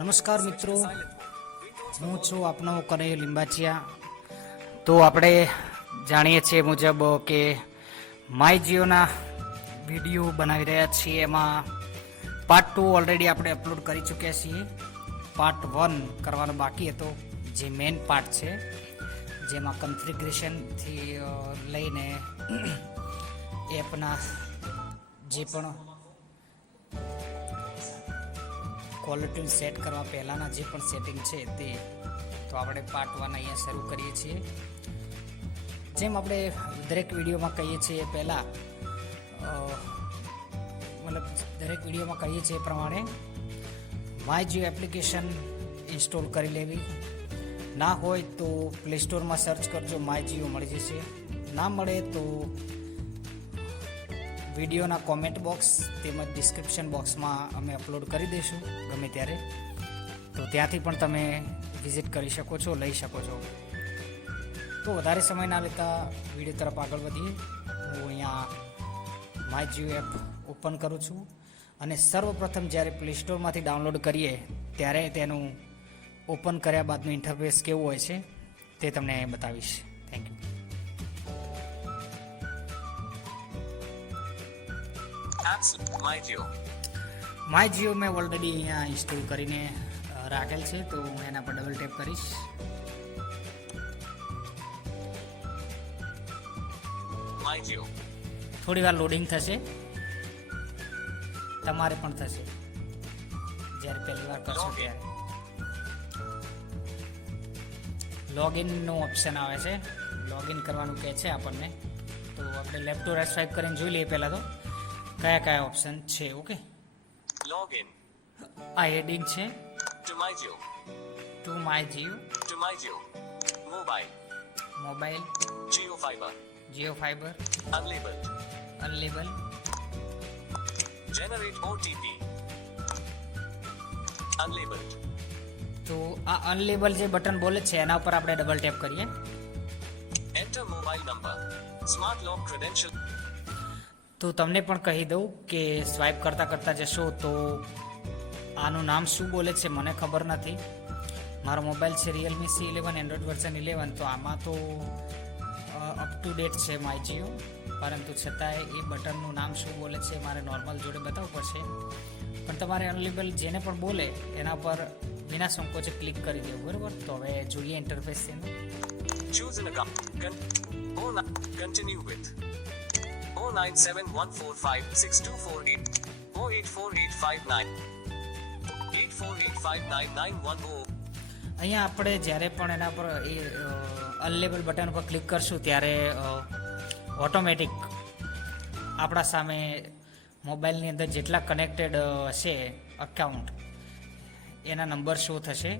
નમસ્કાર મિત્રો, હું છું આપનો કનૈયો લીંબાચિયા. તો આપણે જાણીએ છીએ મુજબ કે માય જીઓના વિડીયો બનાવી રહ્યા છીએ. એમાં પાર્ટ 2 ઓલરેડી આપણે અપલોડ કરી ચૂક્યા છીએ. પાર્ટ 1 કરવાનો બાકી હતો, જે મેઇન પાર્ટ છે, જેમાં કન્ફિગરેશનથી લઈને એપના જે પણ ક્વોલિટી સેટ કરવા પહેલાંના જે પણ સેટિંગ છે તે તો આપણે પાર્ટ 1 અહીંયા શરૂ કરીએ છીએ. જેમ આપણે દરેક વિડીયોમાં કહીએ છીએ પહેલાં દરેક વિડીયોમાં કહીએ છીએ એ પ્રમાણે માય જીઓ એપ્લિકેશન ઇન્સ્ટોલ કરી લેવી. ના હોય તો પ્લે સ્ટોરમાં સર્ચ કરજો, માય જીઓ મળી જશે. ના મળે તો વિડીયોના કોમેન્ટ બોક્સ તેમજ ડિસ્ક્રિપ્શન બોક્સમાં અમે અપલોડ કરી દઈશું ગમે ત્યારે, તો ત્યાંથી પણ તમે વિઝિટ કરી શકો છો, લઈ શકો છો. તો વધારે સમય ના લેતા વિડીયો તરફ આગળ વધીએ. હું અહીંયા માય જીઓ એપ ઓપન કરું છું અને સર્વપ્રથમ જ્યારે પ્લે સ્ટોરમાંથી ડાઉનલોડ કરીએ ત્યારે તેનું ઓપન કર્યા બાદનું ઇન્ટરફેસ કેવું હોય છે તે તમને બતાવીશ. Thank you. માય જીઓ મેં ઓલરેડી અહીંયા ઇન્સ્ટોલ કરીને રાખેલ છે, તો હું એના પર ડબલ ટેપ કરીશ. થોડી વાર લોડિંગ થશે, તમારે પણ થશે જ્યારે પહેલી વાર કરશો ત્યારે. લોગિનનો ઓપ્શન આવે છે, લોગિન કરવાનું કહે છે આપણને. તો આપણે લેફ્ટ ટુ રાઈટ સ્વાઇપ કરીને જોઈ લઈએ પહેલાં તો કયા કયા ઓપ્શન છે. ઓકે, લોગિન, આ હેડિંગ છે to my Jio, to my Jio, to my Jio, mobile, Jio fiber, unlabeled, generate OTP, unlabeled, તો આ અનલેબલ જે બટન બોલે છે એના ઉપર આપણે ડબલ ટેપ કરીએ. enter mobile number, smart lock credential. તો તમને પણ કહી દઉં કે સ્વાઇપ કરતાં જશો તો આનું નામ શું બોલે છે મને ખબર નથી. મારો મોબાઈલ છે Realme C11 એન્ડ્રોઈડ વર્ઝન 11, તો આમાં તો અપ ટુ ડેટ છે માય જીઓ, પરંતુ છતાંય એ બટનનું નામ શું બોલે છે મારે નોર્મલ જોડે બતાવવું પડશે. પણ તમારે અનલેબલ જેને પણ બોલે એના પર વિના સંકોચે ક્લિક કરી દેવું, બરાબર. તો હવે જોઈએ ઇન્ટરફેસ છે. Choose an account. Continue with 09714562448 0848598485991. અહીંયા આપણે જ્યારે પણ એના પર એ અનલેબલ બટન પર ક્લિક કરશું ત્યારે ઓટોમેટિક આપણા સામે મોબાઈલની અંદર જેટલા કનેક્ટેડ હશે અકાઉન્ટ એના નંબર શો થશે.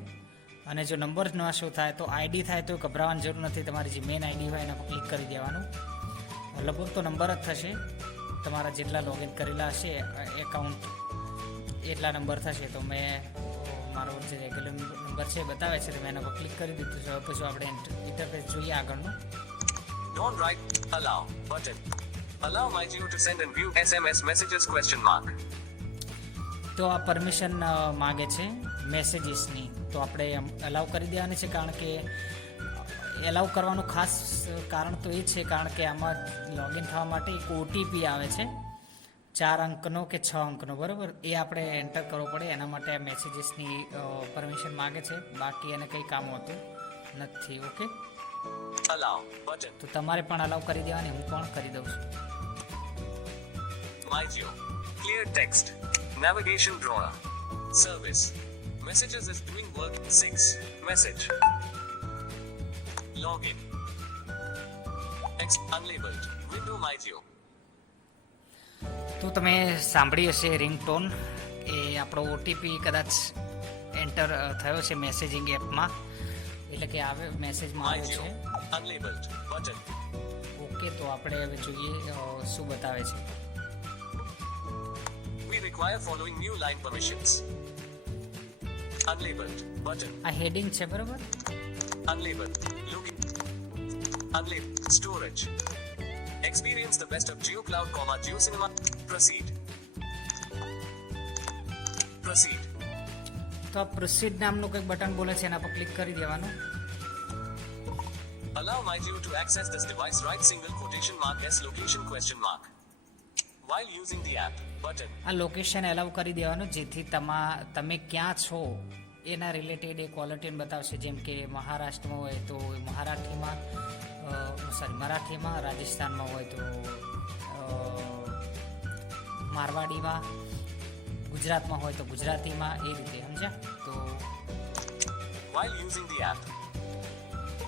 અને જો નંબર ન શો થાય તો આઈડી થાય તો ગભરાવાની જરૂર નથી. તમારી જે મેઇન આઈડી હોય એના પર ક્લિક કરી દેવાનું. લગભગ તો નંબર જ થશે, તમારા જેટલા લોગિન કરેલા હશે એકાઉન્ટ એટલા નંબર થશે. તો મેં મારો જે રેગ્યુલર નંબર છે બતાવે છે, તો મેં એના પર ક્લિક કરી દીધું છે. હવે પછી આપણે ઇન્ટરફેસ જોઈએ આગળનું. Don't write allow button. Allow MyJio to send and view SMS messages ? તો આ પરમિશન માગે છે મેસેજીસની, તો આપણે અલાઉ કરી દેવાની છે. કારણ કે એલાઉ કરવાનું ખાસ કારણ તો એ છે કારણ કે આમાં લોગિન થવા માટે એક ઓટીપી આવે છે 4 અંકનો કે 6 અંકનો, બરાબર. એ આપણે એન્ટર કરવો પડે. એના માટે આ મેસેજીસની પરમિશન માગે છે, બાકી એને કંઈ કામ હોતું નથી. Okay, allow button. તો તમારે પણ અલાઉ કરી દેવાની, હું પણ કરી દઉં છું. MyJio, clear text, navigation drawer, service, messages is doing work, 6, message, login, unlabeled, window MyJio. તો તમે સાંભળી હશે રિંગટોન, એ આપણો ઓટીપી કદાચ એન્ટર થયો છે મેસેજિંગ એપમાં, એટલે કે આવે મેસેજમાં આવ્યો છે unlabeled button. ઓકે, તો આપણે હવે જોઈએ શું બતાવે છે. We require following new line permissions. Unlabeled button. આ હેડિંગ છે, બરાબર. Unlabeled, login, unlabeled, storage. Experience the best of JioCloud, JioCinema. Proceed. તો આ પ્રોસીડ નામનું કંઈક બટન બોલે છે, એના પર ક્લિક કરી દેવાનું. Allow MyGeo to access this device. Right single quotation mark S location question mark. While using the app button. આ લોકેશન એલાવ કરી દેવાનું, જેથી તમે ક્યાં છો એના રિલેટેડ એ ક્વોલિટી બતાવશે. જેમ કે મહારાષ્ટ્રમાં હોય તો મરાઠીમાં, રાજસ્થાનમાં હોય તો મારવાડીમાં, ગુજરાતમાં હોય તો ગુજરાતીમાં, એ રીતે સમજ્યા. તો While using the app,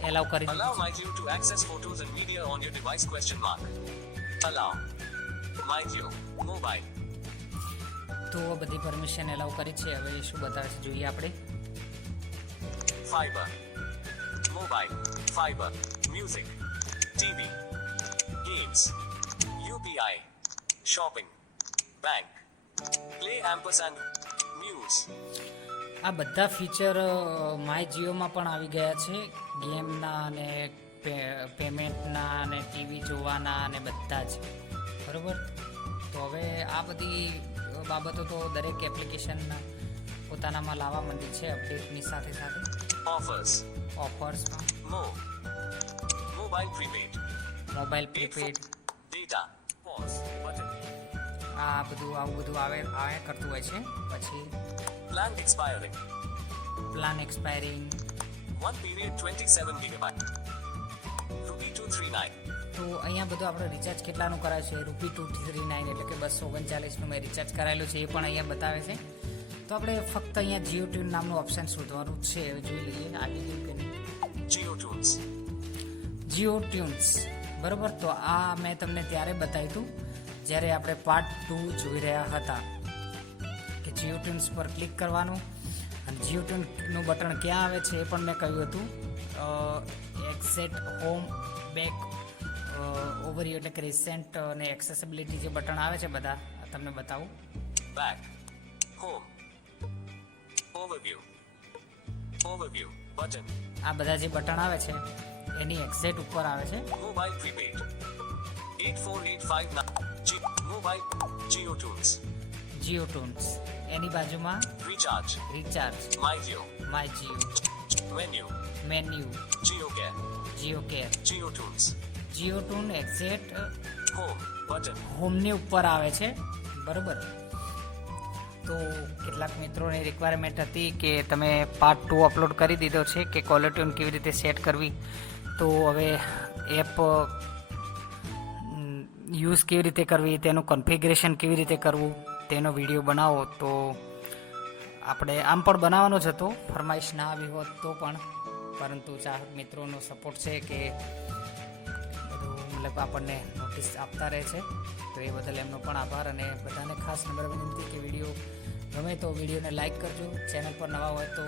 એલાવ કરી allow MyGeo to access photos and media on your device question mark. Allow MyGeo mobile. તો બધી પરમિશન એલાવ કરી છે. હવે શું બતાવે છે જોઈએ આપણે. Fiber, mobile, fiber, music, TV, games, UPI, shopping, bank, play ampersand, news. આ બધા ફીચર માય જીઓમાં પણ આવી ગયા છે. ગેમના અને પેમેન્ટના અને ટીવી જોવાના અને બધા જ, બરાબર. તો હવે આ બધી બાબતો તો દરેક એપ્લિકેશનના પોતાનામાં લાવવા માંડી છે અપડેટની સાથે સાથે. ઓફર્સમાં Mobile prepaid, mobile prepaid, data, pause, button, આવું બધું આવે કરતું હોય છે. પછી plan expiring, plan expiring. one period 27 gigabyte, ₹239. તો અહીંયા બધું આપણે રિચાર્જ કેટલાનું કરાય છે, ₹239 એટલે કે 239નું મેં રિચાર્જ કરાયેલું છે, એ પણ અહીંયા બતાવે છે. તો આપણે ફક્ત અહીંયા જીઓ ટ્યુન નામનું ઓપ્શન શોધવાનું છે. હવે જોઈ લઈએ આવી ગયું કે નહીં. Geo Tunes, જીઓ ટ્યુન્સ, બરાબર. તો આ મેં તમને ત્યારે બતાવ્યું હતું જ્યારે આપણે પાર્ટ 2 જોઈ રહ્યા હતા કે જીઓ ટ્યુન્સ પર ક્લિક કરવાનું, અને જીઓ ટ્યુનનું બટન ક્યાં આવે છે એ પણ મેં કહ્યું હતું. એક્ઝેટ હોમ, બેક, ઓવરવ્યુ એટલે કે રિસેન્ટ અને એક્સેસિબિલિટી જે બટન આવે છે બધા તમને બતાવું. back, home, overview button, આ બધા જે બટન આવે છે એની એક્ઝેટ ઉપર આવે છે. mobile prepaid, 84859, mobile, Geo Tunes, Jio tunes, એની બાજુમાં recharge, recharge, MyGeo, my Jio, menu, menu, GeoCare, Jio care, Geo Tunes, Jio tune exact home button, હોમની ઉપર આવે છે, બરાબર. તો કેટલાક મિત્રોની રિક્વાયરમેન્ટ હતી કે તમે પાર્ટ 2 અપલોડ કરી દીધો છે કે કોલર ટ્યુન કેવી રીતે સેટ કરવી, તો હવે એપ યુઝ કેવી રીતે કરવી, તેનું કન્ફિગરેશન કેવી રીતે કરવું, તેનો વિડીયો બનાવો. તો આપણે આમ પણ બનાવવાનો જ હતો, ફરમાઈશ ના આવી હોત તો પણ, પરંતુ ચાહક મિત્રોનો સપોર્ટ છે કે બધું મતલબ આપણને નોટિસ આપતા રહે છે, તો એ બદલ એમનો પણ આભાર. અને બધાને ખાસ નંબર વિનંતી કે વિડીયો ગમે તો વિડીયોને લાઇક કરજો, ચેનલ પર નવા હોય તો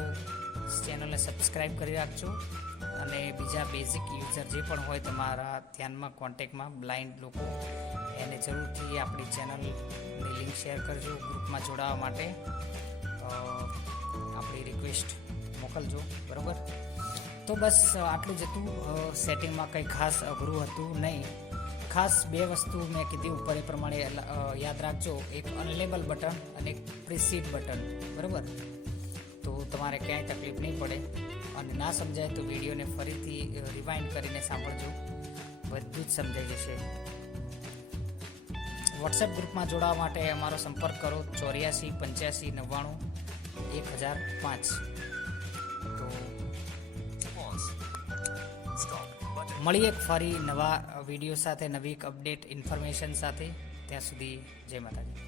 ચેનલને સબસ્ક્રાઈબ કરી રાખજો, અને બીજા બેઝિક યુઝર જે પણ હોય તમારા ધ્યાનમાં કોન્ટેક્ટમાં બ્લાઇન્ડ લોકો, એને જરૂરથી આપણી ચેનલની લિંક શેર કરજો, ગ્રુપમાં જોડાવા માટે આપણી રિક્વેસ્ટ મોકલજો, બરાબર. તો બસ આટલું જ હતું. સેટિંગમાં કંઈ ખાસ અઘરું હતું નહીં. ખાસ 2 વસ્તુ મેં કીધી ઉપર એ પ્રમાણે યાદ રાખજો, એક અનલેબલ બટન અને એક પ્રીસીડ બટન, બરાબર. તો તમારે ક્યાંય તકલીફ નહીં પડે, અને ના સમજાય તો વિડીયોને ફરીથી રિવાઇન્ડ કરીને સાંભળજો, બધું જ સમજાઈ જશે. વોટ્સએપ ગ્રુપમાં જોડાવા માટે અમારો સંપર્ક કરો 8485901005. તો pause, stop button. મળીએ ફરી નવા વિડીયો સાથે, નવી અપડેટ ઇન્ફોર્મેશન સાથે. ત્યાં સુધી જય માતાજી.